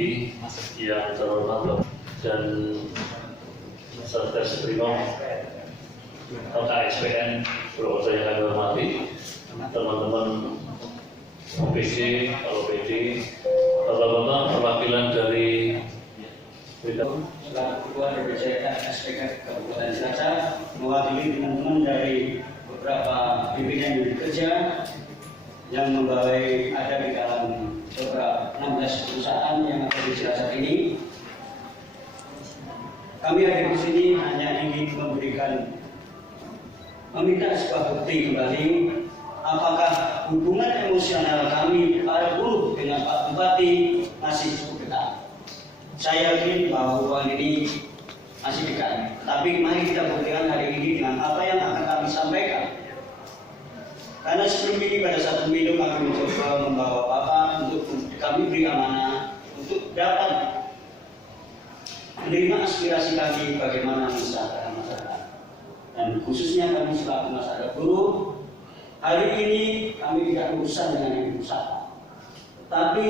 pagi yang terhormat dan Satgas Brimob KSPN Purwokerto yang kami hormati, teman-teman OPD, LOPD, bapak-bapak perwakilan dari Ketua DPC SPK Kabupaten Cilacap, mewakili teman-teman dari beberapa pimpinan unit kerja yang membawai ada di dalam beberapa 16 perusahaan yang ada di Cilacap ini. Kami hadir di sini hanya ingin meminta sebuah bukti kembali apakah hubungan emosional kami para buruh dengan Pak Bupati masih cukup dekat. Saya yakin bahwa hubungan ini masih dekat. Tapi mari kita buktikan hari ini dengan apa yang akan kami sampaikan. Karena sebelum ini pada saat pemilu kami mencoba membawa Bapak untuk kami beri amanah untuk dapat menerima aspirasi kami bagaimana masyarakat. Dan khususnya kami selaku masyarakat buruh, hari ini kami tidak berurusan dengan yang berusaha. Tapi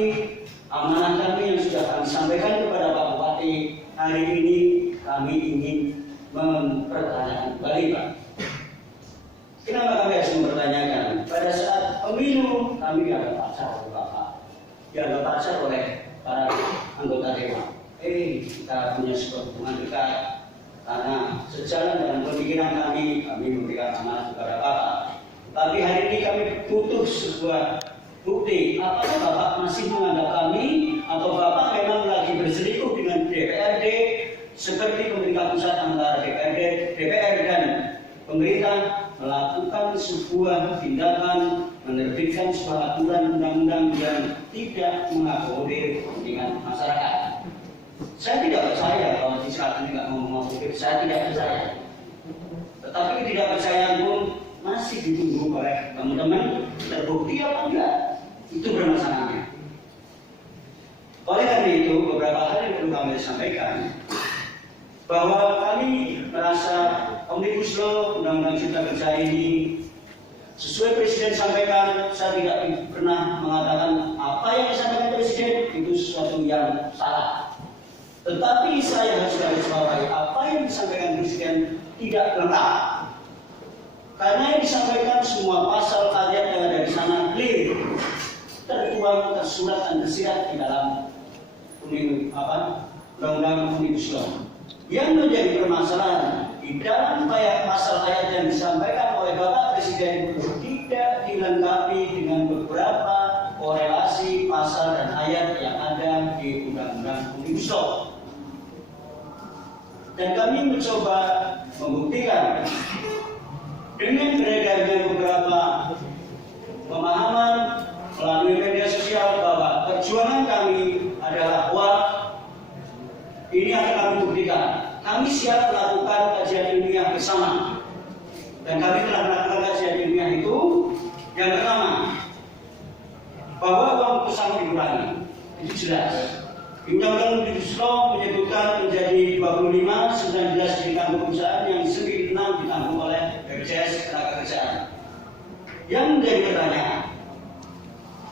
amanah kami yang sudah kami sampaikan kepada Pak Bupati, hari ini kami ingin mempertanyakan kembali, Pak. Kenapa kami harus mempertanyakan? Pada saat pemilu kami dianggap pacar oleh Bapak, dianggap pacar oleh para anggota dewan. Kita punya sebuah hubungan dekat karena sejalan dengan pemikiran kami memberikan amanah kepada Bapak. Tapi hari ini kami butuh sebuah bukti, apakah Bapak masih menganggap kami atau Bapak memang lagi berselingkuh dengan DPRD seperti pemerintah pusat antara DPR dan pemerintah melakukan sebuah tindakan menerbitkan sebuah aturan undang-undang yang tidak mengakomodir kepentingan masyarakat. Saya tidak percaya kalau di saat ini tidak mau mengakomodir, saya tidak percaya. Tetapi ketidakpercayaan pun masih ditunggu oleh teman-teman, terbukti apa enggak? Itu permasalahannya. Oleh karena itu, beberapa hal yang perlu kami sampaikan bahwa kami merasa Omnibus Law Undang-Undang Cipta Kerja ini sesuai Presiden sampaikan, saya tidak pernah mengatakan apa yang disampaikan Presiden itu sesuatu yang salah. Tetapi saya harus garisbawahi apa yang disampaikan Presiden tidak lengkap. Karena yang disampaikan semua pasal ayat yang ada di sana clear, tertuang, tersurat dan tersirat di dalam Undang-Undang Omnibus Law. Yang menjadi permasalahan di dalam pasal ayat yang disampaikan oleh Bapak Presiden tidak dilengkapi dengan beberapa korelasi pasal dan ayat yang ada di Undang-Undang Omnibus Law. Dan kami mencoba membuktikan dengan beredarnya beberapa pemahaman melalui media sosial bahwa perjuangan kami adalah kuat. Ini akan kami buktikan. Kami siap melakukan kajian ilmiah bersama. Dan kami telah melakukan kajian ilmiah itu. Yang pertama, bahwa uang pesangon dikurangi. Itu jelas. Di Undang-Undang Omnibus Law menyebutkan menjadi 25, 19 ditanggung perusahaan, yang 6 ditanggung oleh BPJS Ketenagakerjaan. Yang menjadi pertanyaan,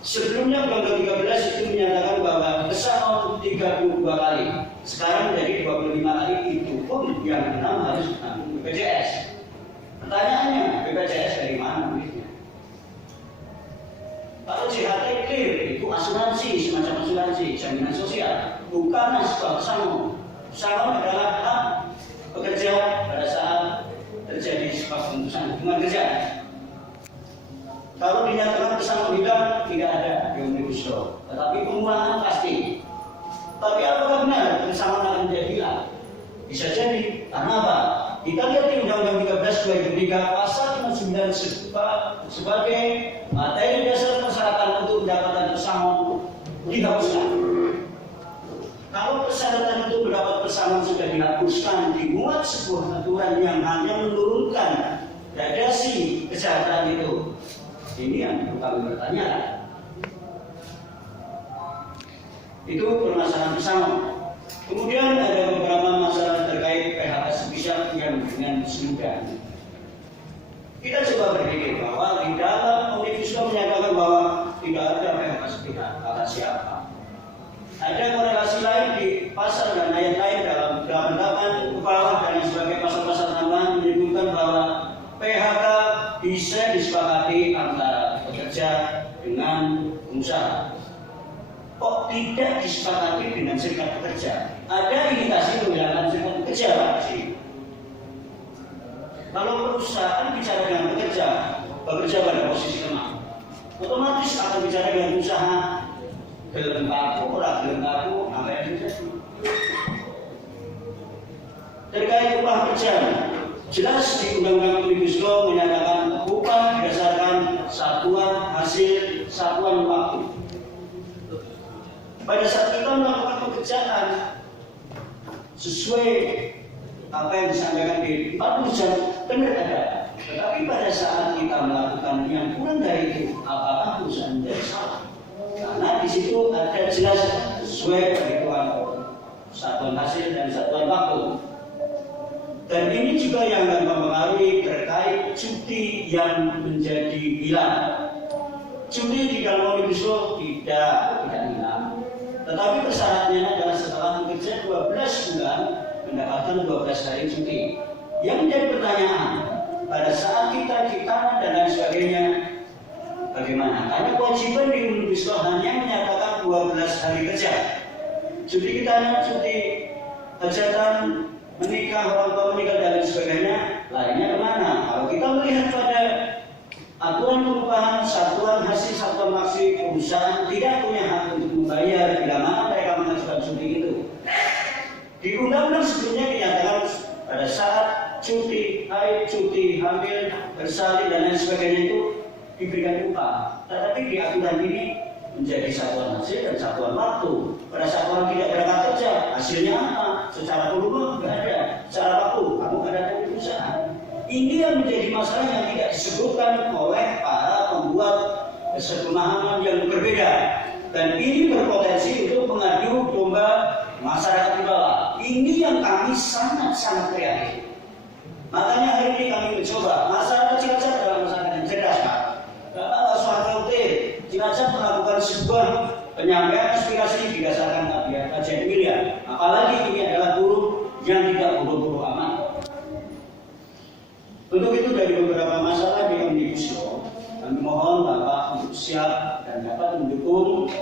sebelumnya Undang-Undang 13 itu menyatakan bahwa pesangon 32 kali, sekarang menjadi 25 kali, itu pun yang 6 harus ditanggung BPJS. Pertanyaannya, BPJS dari mana duitnya? Kalau JHT clear, itu asuransi, semacam asuransi, jaminan sosial, bukanlah sebuah pesangon. Pesangon adalah hak pekerja pada saat terjadi sebuah pemutusan hubungan kerja. Kalau dinyatakan pesangon hilang, tidak ada di Omnibus Law, tetapi pengurangan pasti. Tapi apakah benar pesangon akan menjadi hilang? Bisa jadi. Karena apa? Kita lihat di Undang-Undang 13 2003 pasal 9 sebagai materi dasar persyaratan untuk mendapatkan pesangon dihapuskan. Kalau persyaratan untuk mendapat pesangon sudah dihapuskan, dibuat sebuah aturan yang hanya menurunkan gradasi kesejahteraan itu. Ini yang perlu kami bertanya. Itu permasalahan pesangon. Kemudian ada beberapa masalah terkait PHK sepihak yang dengan semudah. Kita coba berpikir bahwa di dalam Omnibus Law menyatakan bahwa tidak ada PHK sepihak. Kata siapa? Ada korelasi pengusaha. Kok tidak disepakati dengan serikat pekerja? Ada indikasi menghilangkan serikat pekerja, Pak. Kalau perusahaan bicara dengan pekerja pada posisi lemah, otomatis akan bicara dengan usaha gelem kaku, ora gelem kaku, apa yang terjadi? Terkait upah kerja, jelas di Undang-Undang Omnibus Law menyatakan upah berdasarkan satuan hasil satuan waktu. Pada saat kita melakukan pekerjaan sesuai apa yang disampaikan di 40 jam, benar ada. Tetapi pada saat kita melakukan yang kurang dari itu, apakah perusahaan menjadi salah? Karena di situ ada jelas sesuai perhitungan satuan hasil dan satuan waktu. Dan ini juga yang akan mempengaruhi terkait cuti yang menjadi hilang. Cuti di dalam Omnibus Law tidak hilang. Tetapi persyaratnya adalah setelah bekerja 12 bulan mendapatkan 12 hari cuti. Yang menjadi pertanyaan, pada saat kita di tanah dan lain sebagainya, bagaimana? Karena kewajiban di Omnibus Law hanya menyatakan 12 hari kerja. Cuti kita cuti hajatan, menikah, orang tua menikah dan lain sebagainya, lainnya kemana? Kalau kita melihat pada aturan perubahan satuan hasil satuan maksi, perusahaan tidak punya hak untuk membayar bila mana mereka mengajukan cuti itu. Di undang-undang sebelumnya dinyatakan pada saat cuti haid, cuti hamil, bersalin dan lain sebagainya itu diberikan upah. Tetapi di aturan ini menjadi satuan hasil dan satuan waktu. Pada saat orang tidak berangkat kerja, hasilnya apa? Secara volume tidak ada, secara waktu kamu ada dari perusahaan. Ini yang menjadi masalah yang tidak disebutkan oleh para pembuat pemahaman yang berbeda. Dan ini berpotensi untuk mengadu domba masyarakat di bawah. Ini yang kami sangat-sangat prihatin. Makanya hari ini kami mencoba masyarakat Cilacap adalah masyarakat yang cerdas, Pak. Bapak nggak usah khawatir. Cilacap melakukan sebuah penyampaian aspirasi berdasarkan kajian ilmiah. Apalagi ini adalah buruh yang tidak buru-buru amat. Untuk itu dari beberapa masalah di Omnibus Law, kami mohon Bapak untuk siap dan dapat mendukung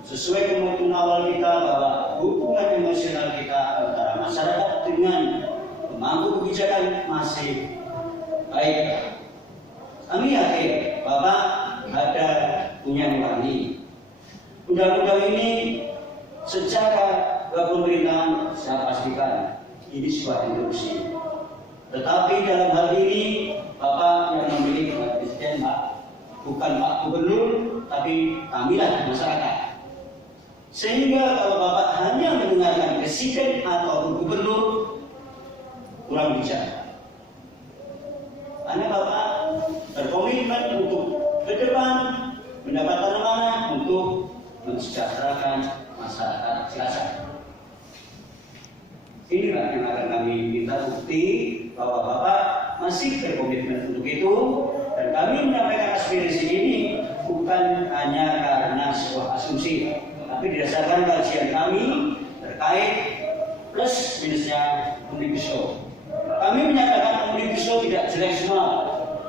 sesuai komitmen awal kita bahwa hubungan emosional kita antara masyarakat dengan pemangku kebijakan masih baik. Kami yakin Bapak ada punya nurani. Undang-undang ini secara pemerintahan saya pastikan ini sebuah instruksi. Tetapi dalam hal ini Bapak yang memilih Pak Presiden, Pak, bukan Pak Gubernur, tapi kamilah masyarakat. Sehingga kalau Bapak hanya mendengarkan Presiden atau Gubernur, kurang bijak. Karena Bapak berkomitmen untuk ke depan mendapatkan amanah untuk mensejahterakan masyarakat Cilacap. Inilah yang akan kami minta bukti bahwa Bapak masih berkomitmen untuk itu, dan kami menyampaikan aspirasi ini bukan hanya karena sebuah asumsi, tapi didasarkan kajian kami terkait plus minusnya Omnibus Law. Kami menyatakan Omnibus Law tidak jelek semua.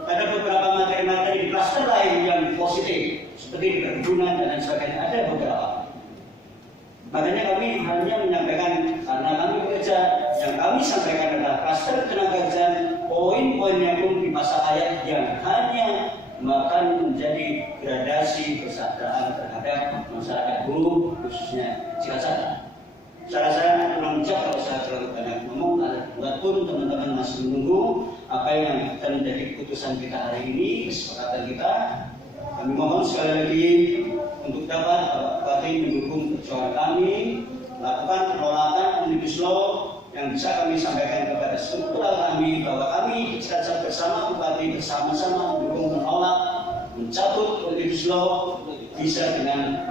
Ada beberapa materi-materi di klaster lain yang positif, seperti di perkebunan dan lain sebagainya, ada beberapa. Makanya kami hanya menyampaikan karena kami bekerja, yang kami sampaikan adalah klaster ketenagakerjaan, poin-poinnya pun di pasal ayat yang hanya akan menjadi gradasi kesadaran terhadap masyarakat buruh, khususnya Cilacap. Saya rasa kurang bijak kalau saya terlalu banyak ngomong, walaupun teman-teman masih menunggu apa yang akan menjadi keputusan kita hari ini, kesepakatan kita. Kami mohon sekali lagi untuk dapat Bapak mendukung perjuangan kami, melakukan penolakan Omnibus Law yang bisa kami sampaikan kepada struktural kami bahwa kami Cilacap bersama Bupati bersama-sama mendukung menolak mencabut Omnibus Law bisa dengan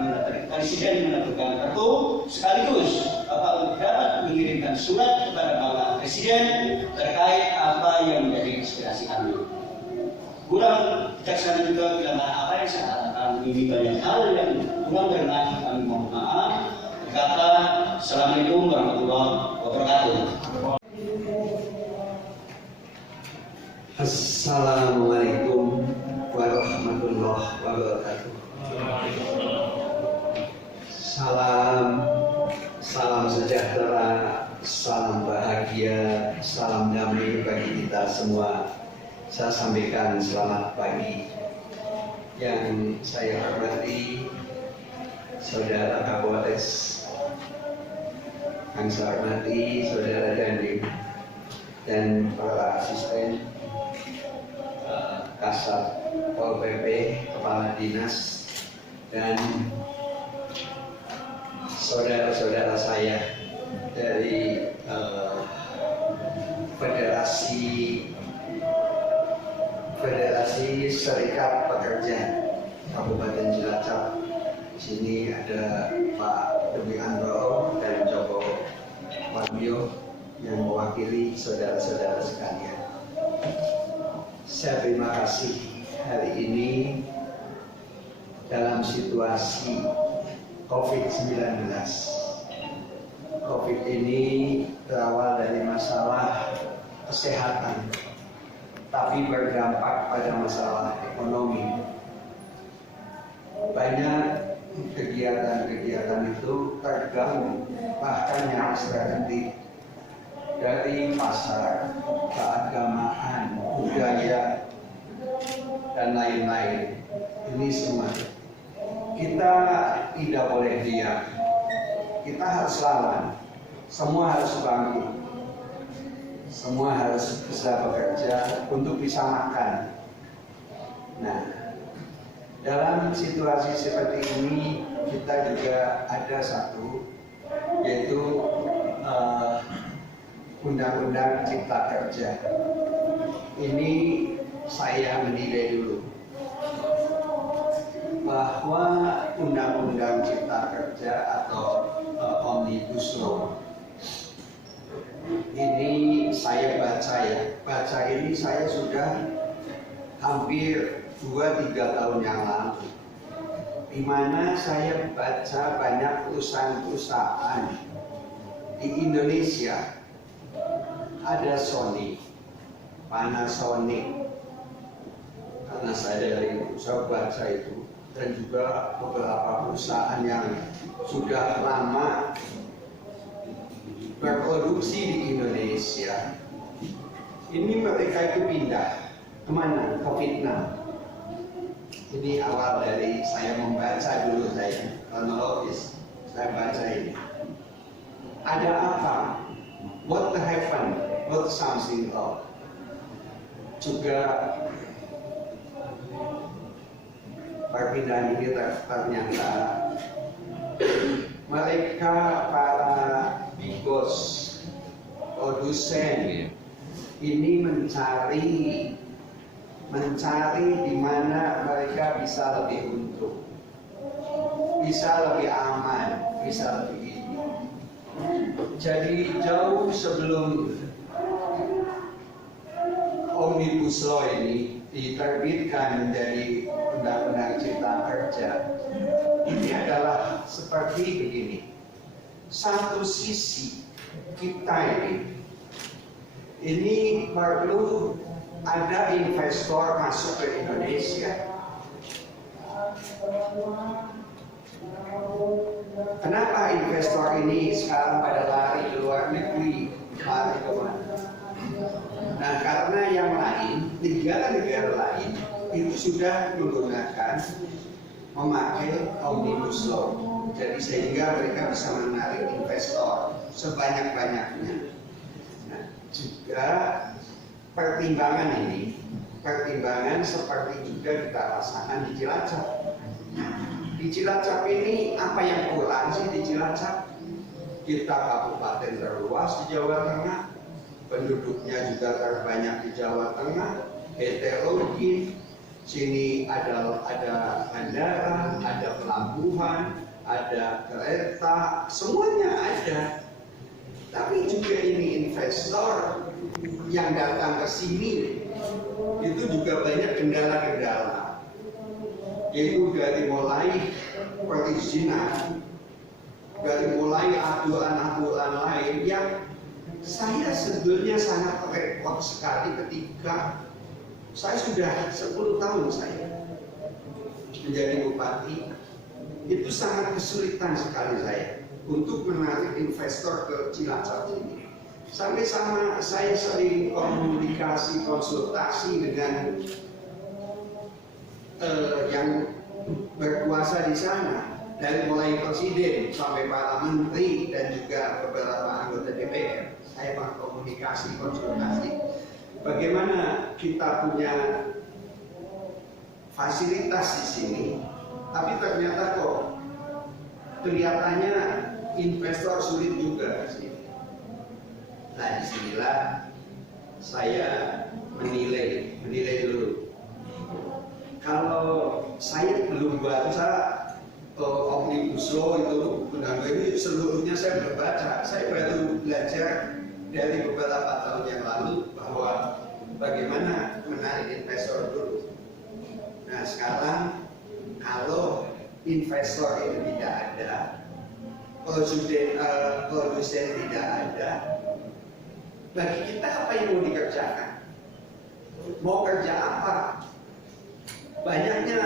Presiden menerbitkan perpu, sekaligus Bapak dapat mengirimkan surat kepada Bapak Presiden terkait apa yang menjadi aspirasi kami. Kurang bijaksana juga bila mana apa yang saya katakan ini banyak hal yang kurang berkenan, kami mohon maaf. Kata Assalamualaikum warahmatullahi wabarakatuh. Assalamualaikum warahmatullahi wabarakatuh. Salam sejahtera, salam bahagia, salam damai bagi kita semua. Saya sampaikan selamat pagi. Yang saya hormati Saudara Kapolres, yang saya hormati Saudara Dandim dan para asisten Kasat Pol PP, Kepala Dinas, dan saudara-saudara saya dari Federasi Serikat Pekerja Kabupaten Cilacap. Di sini ada Pak Dwi Andro dan Joko Warmio yang mewakili saudara-saudara sekalian. Saya terima kasih hari ini dalam situasi COVID-19. COVID ini berawal dari masalah kesehatan, tapi berdampak pada masalah ekonomi. Banyak kegiatan-kegiatan itu terganggu, bahkan yang terhenti, dari pasar, keagamaan, budaya, dan lain-lain. Ini semua kita tidak boleh diam. Kita harus lawan. Semua harus bangkit. Semua harus bisa bekerja untuk bisa makan. Nah, dalam situasi seperti ini kita juga ada satu, yaitu Undang-Undang Cipta Kerja. Ini saya menilai dulu bahwa Undang-Undang Cipta Kerja atau Omnibus Law ini saya baca ini saya sudah hampir 2-3 tahun yang lalu, di mana saya baca banyak perusahaan-perusahaan di Indonesia. Ada Sony, Panasonic, karena saya dari usaha baca itu, dan juga beberapa perusahaan yang sudah lama berproduksi di Indonesia. Ini mereka itu pindah kemana? Ke Vietnam. Ini awal dari saya membaca dulu, saya kronologis saya baca ini. Ada apa? What happened? What something wrong? Juga perpindahan ini ternyata mereka para big boss, produsen ini mencari di mana mereka bisa lebih untung, bisa lebih aman, bisa lebih ini. Jadi jauh sebelum Omnibus Law ini diterbitkan menjadi Undang-Undang Cipta Kerja, ini adalah seperti begini. Satu sisi kita ini perlu ada investor masuk ke Indonesia. Kenapa investor ini sekarang pada lari ke luar negeri, lari ke mana? Nah, karena yang lain, negara-negara lain itu sudah memakai Omnibus Law. Jadi sehingga mereka bisa menarik investor sebanyak-banyaknya. Nah, juga pertimbangan seperti juga kita rasakan di Cilacap. Di Cilacap ini apa yang kurang sih di Cilacap? Kita kabupaten terluas di Jawa Tengah, penduduknya juga terbanyak di Jawa Tengah, heterogen. Sini ada bandara, ada pelabuhan, ada kereta, semuanya ada. Tapi juga ini investor yang datang ke sini itu juga banyak kendala-kendala, yaitu dari mulai perizinan, dari mulai aturan-aturan lain yang saya sebetulnya sangat repot sekali ketika saya sudah 10 tahun saya menjadi bupati. Itu sangat kesulitan sekali saya untuk menarik investor ke Cilacap ini. Sampai sama saya sering komunikasi, konsultasi dengan yang berkuasa di sana, dari mulai presiden sampai para menteri dan juga beberapa anggota DPR. Saya berkomunikasi, konsultasi. Bagaimana kita punya fasilitas di sini, tapi ternyata kok kelihatannya investor sulit juga di sini. Nah, disinilah saya menilai dulu. Kalau saya belum baca Omnibus Law itu, undang-undang ini seluruhnya saya belum baca. Saya baru belajar dari beberapa tahun yang lalu bahwa bagaimana menarik investor dulu. Nah, sekarang kalau investor itu tidak ada, produsen tidak ada, bagi kita apa yang mau dikerjakan? Mau kerja apa? Banyaknya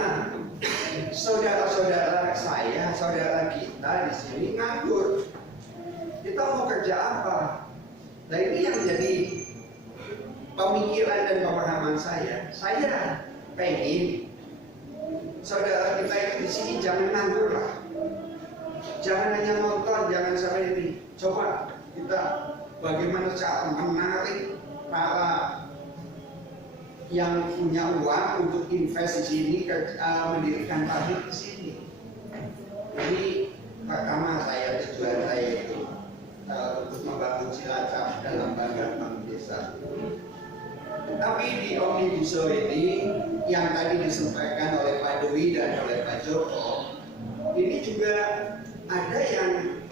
saudara-saudara saya, saudara kita di sini nganggur. Kita mau kerja apa? Nah, ini yang jadi pemikiran dan pemahaman saya. Saya pengen saudara kita itu di sini jangan nganggur lah. Jangan hanya nonton, jangan sampai ini. Coba kita bagaimana cara menarik para yang punya uang untuk invest di sini, mendirikan pabrik di sini. Jadi pertama tujuan saya itu untuk membangun Cilacap dalam bangun desa. Tapi di Omnibus Law ini yang tadi disampaikan oleh Pak Dwi dan oleh Pak Joko, ini juga ada yang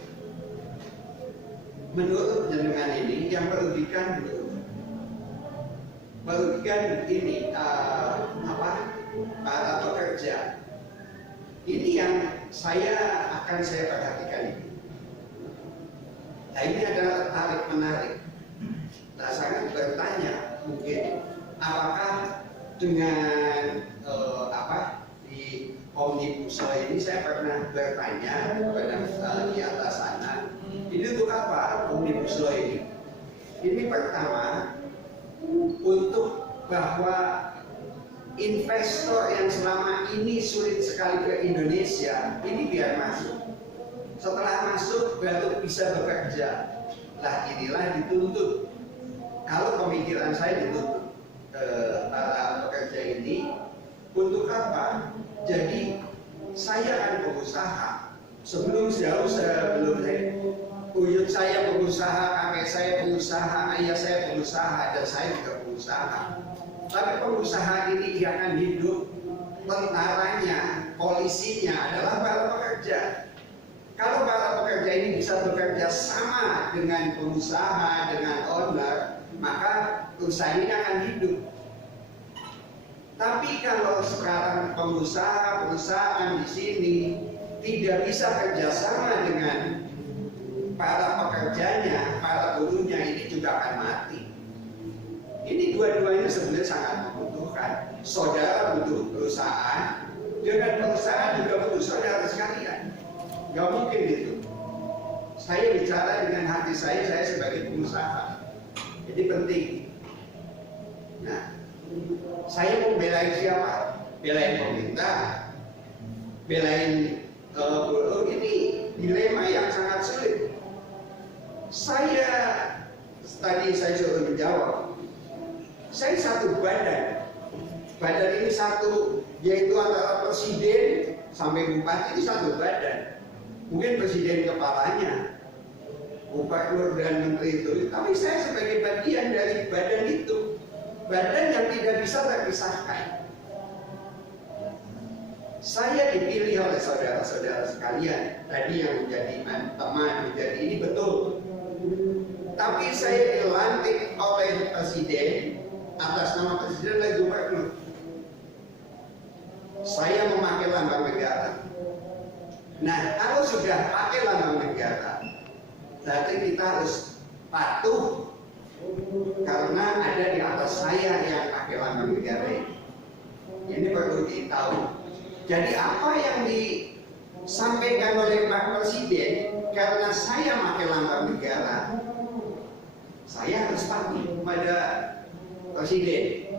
menurut jenengan ini yang merugikan ini para pekerja. Ini yang akan saya perhatikan ini. Nah, ini adalah tarik menarik. Nah, saya bertanya mungkin apakah dengan di Omnibus Law ini saya pernah bertanya kepada di atas sana, ini untuk apa Omnibus Law ini? Ini pertama untuk bahwa investor yang selama ini sulit sekali ke Indonesia ini biar masuk. Setelah masuk baru bisa bekerja. Lah inilah dituntut. Kalau pemikiran saya dituntut para pekerja ini untuk apa? Jadi saya akan pengusaha. Sebelum saya uyut saya pengusaha, kakek saya pengusaha, ayah saya pengusaha, dan saya juga pengusaha. Tapi pengusaha ini dia akan hidup, tentaranya, polisinya adalah para pekerja. Kalau para pekerja ini bisa bekerja sama dengan pengusaha, dengan owner, maka perusahaan ini akan hidup. Tapi kalau sekarang perusahaan di sini tidak bisa kerjasama dengan para pekerjanya, para buruhnya, ini juga akan mati. Ini dua-duanya sebenarnya sangat membutuhkan. Saudara butuh perusahaan, dengan perusahaan juga butuh saudara sekalian. Gak mungkin itu. Saya bicara dengan hati saya sebagai pengusaha. Jadi penting. Nah, saya mau belain siapa? Belain pemerintah, belain buruh. Ini dilema yang sangat sulit. Tadi saya suruh menjawab. Saya satu badan. Badan ini satu, yaitu antara presiden sampai bupati, ini satu badan. Mungkin presiden kepalanya, gubernur dan menteri itu. Tapi saya sebagai bagian dari badan itu, badan yang tidak bisa terpisahkan. Saya dipilih oleh saudara-saudara sekalian. Tadi yang menjadi teman, menjadi ini betul. Tapi saya dilantik oleh presiden atas nama presiden oleh gubernur. Saya memakai lambang negara. Nah, kalau sudah pakai lambang negara, berarti kita harus patuh karena ada di atas saya yang pakai lambang negara ini. Ini perlu ditahu. Jadi apa yang sampaikan oleh Pak Presiden, karena saya pakai lambang negara, saya harus patuh kepada Presiden,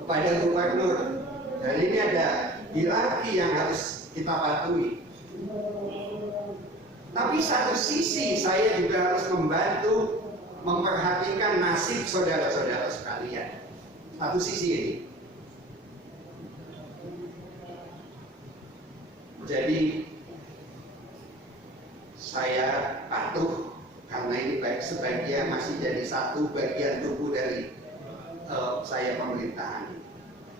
kepada Gubernur. Dan ini ada hierarki yang harus kita patuhi. Tapi satu sisi saya juga harus membantu memperhatikan nasib saudara-saudara sekalian. Satu sisi ini. Jadi saya patuh karena ini baik sebagian masih jadi satu bagian tubuh dari saya pemerintahan.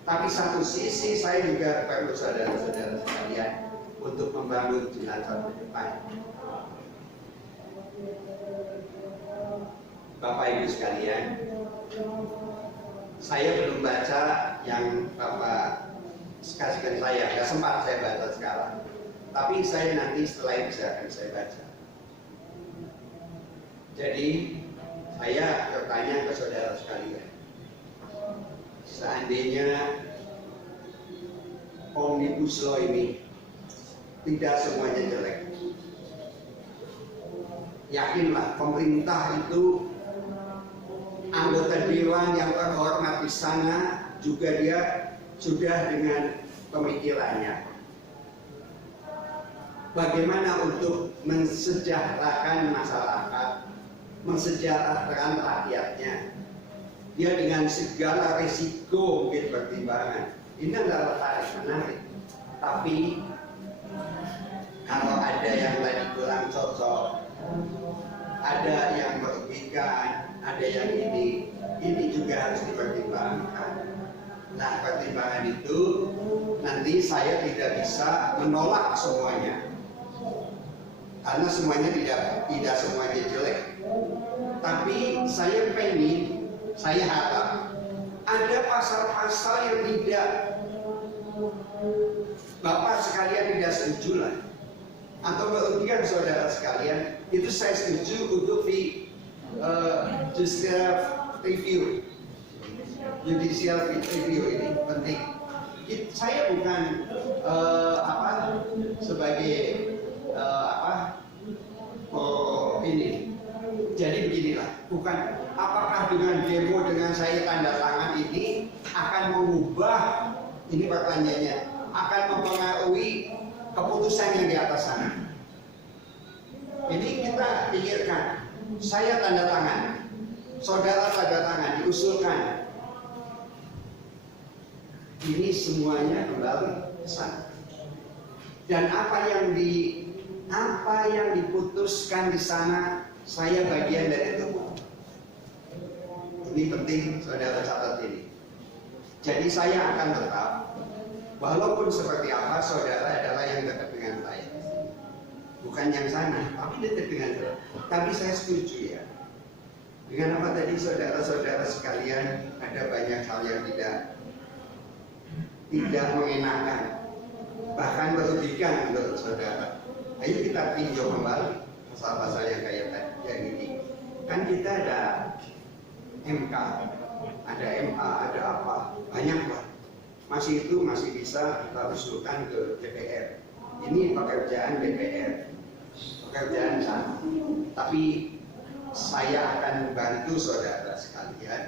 Tapi satu sisi saya juga perlu saudara-saudara sekalian untuk membangun jenazah ke depan. Bapak Ibu sekalian, saya belum baca yang Bapak kasihkan saya, nggak sempat saya baca sekarang. Tapi saya nanti setelah ini akan saya baca. Jadi saya bertanya ke saudara sekalian, seandainya Omnibus Law ini tidak semuanya jelek, yakinlah pemerintah itu, anggota dewan yang terhormat di sana juga dia sudah dengan pemikirannya bagaimana untuk mensejahterakan masyarakat, mensejahterakan rakyatnya. Dia dengan segala resiko mungkin pertimbangan. Ini adalah tarik menarik. Tapi kalau ada yang tadi kurang cocok, ada yang merugikan, ada yang ini juga harus dipertimbangkan. Nah, pertimbangan itu nanti saya tidak bisa menolak semuanya, karena semuanya tidak semuanya jelek. Tapi saya harap ada pasal-pasal yang tidak Bapak sekalian tidak setuju lah, atau merugikan saudara sekalian, itu saya setuju untuk di judicial review ini penting. Saya bukan sebagai ini. Jadi beginilah, bukan apakah dengan demo dengan saya tanda tangan ini akan mengubah, ini pertanyaannya, akan mempengaruhi keputusan yang di atas sana. Ini kita pikirkan, saya tanda tangan, saudara tanda tangan, diusulkan. Ini semuanya kembali ke sana. Dan apa yang diputuskan di sana, saya bagian dari itu. Ini penting saudara catat ini. Jadi saya akan tetap, walaupun seperti apa, saudara adalah yang dekat dengan saya. Bukan yang sana, tapi dekat dengan saya. Tapi saya setuju ya. Dengan apa tadi saudara-saudara sekalian, ada banyak hal yang tidak mengenakan, bahkan merugikan menurut saudara. Ayo kita tinjau kembali pasal-pasal yang kayak tadi yang ini. Kan kita ada MK, ada MA, ada apa, banyak lah. Masih bisa kita usulkan ke DPR. Ini pekerjaan DPR, pekerjaan sana. Tapi saya akan bantu saudara sekalian